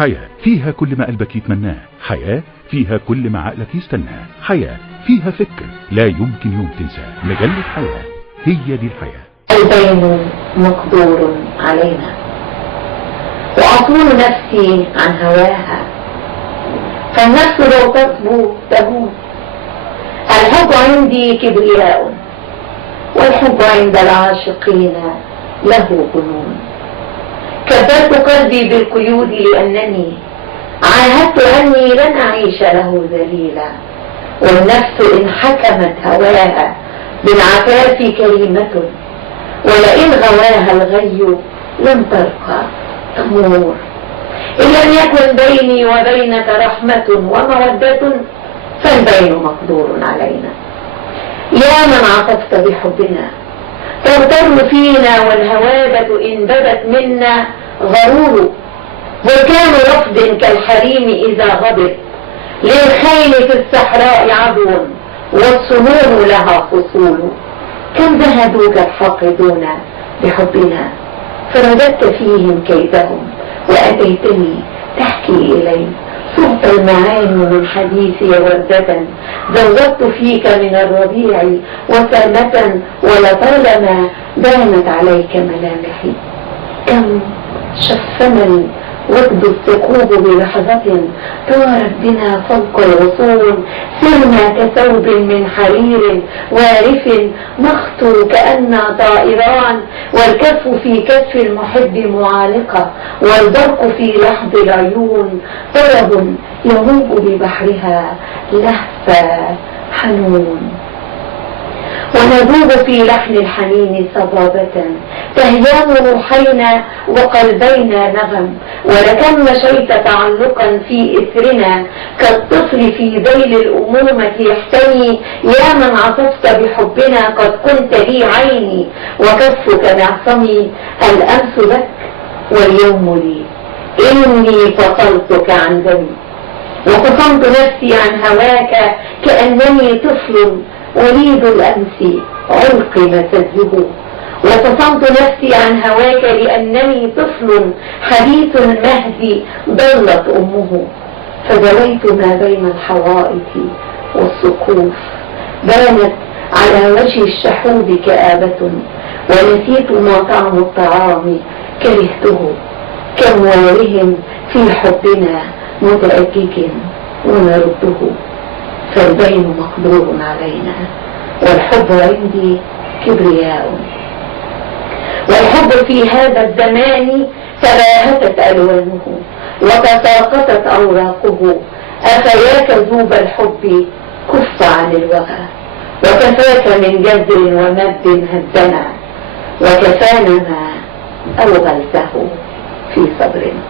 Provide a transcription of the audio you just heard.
حياة فيها كل ما قلبك يتمناه، حياة فيها كل ما عقلك يستناه، حياة فيها فكر لا يمكن يوم تنساه. مجلة حياة، هي دي الحياة. الدين مقدور علينا، وأصون نفسي عن هواها، فالنفس لو تصبو تهون. الحب عندي كبرياء، والحب عند العاشقين له جنون. كبرت قلبي بالقيود لأنني عاهدت أني لن أعيش له ذليلا، والنفس إن حكمت هواها بالعفاف كريمة، ولئن غواها الغي لم ترقى تمور. إن لم يكن بيني وبينك رحمة ومودة فالبين مقدور علينا. يا من عطفت بحبنا تغتر فينا، والهوادة إن بدت منا غرور. بركان رفض كالحريم إذا غضب، للخيل في الصحراء عدو والسموم لها فصول. كم ذهبوك الحاقدون بحبنا، فرددت فيهم كيدهم وأتيتني تحكي إلي. صرت المعاني من حديثي وردة، زودت فيك من الربيع وسامة، ولطالما بانت عليك ملامحي. كم شفنا وجد الثقوب بلحظة، طارت بنا فوق الغصون. سرنا كثوب من حرير وارف، نخطو كأننا طائران، والكف في كف المحب معالقة، والبرق في لحظ العيون. طرب يموج ببحرها لهفة حنون، ونذوب في لحن الحنين صبابة. تهيام روحينا وقلبينا نغم، ولكم مشيت تعلقا في إثرنا، كالطفل في ذيل الأمومة يحتمي. يا من عطفت بحبنا قد كنت لي عيني، وكفك معصمي. الأمس لك واليوم لي، إني فصلتك عن دمي، وقسمت نفسي عن هواك كأنني طفل أريد الأمس علقم سده. وفصمت نفسي عن هواك لأنني طفل حديث المهد ضلت أمه. فدويت ما بين الحوائط والسقوف، بانت على وجه الشحوب كآبة، ونسيت ما طعم الطعام كرهته. كموالهم في حبنا متأكك ونرده، فالبين مقدور علينا، والحب عندي كبرياء. والحب في هذا الزمان تباهتت ألوانه وتساقطت أوراقه. أفياك ذوب الحب كف عن الوغى، وكفاك من جذر ومد هدنا، وكفانا ما أوغلته في صبرنا.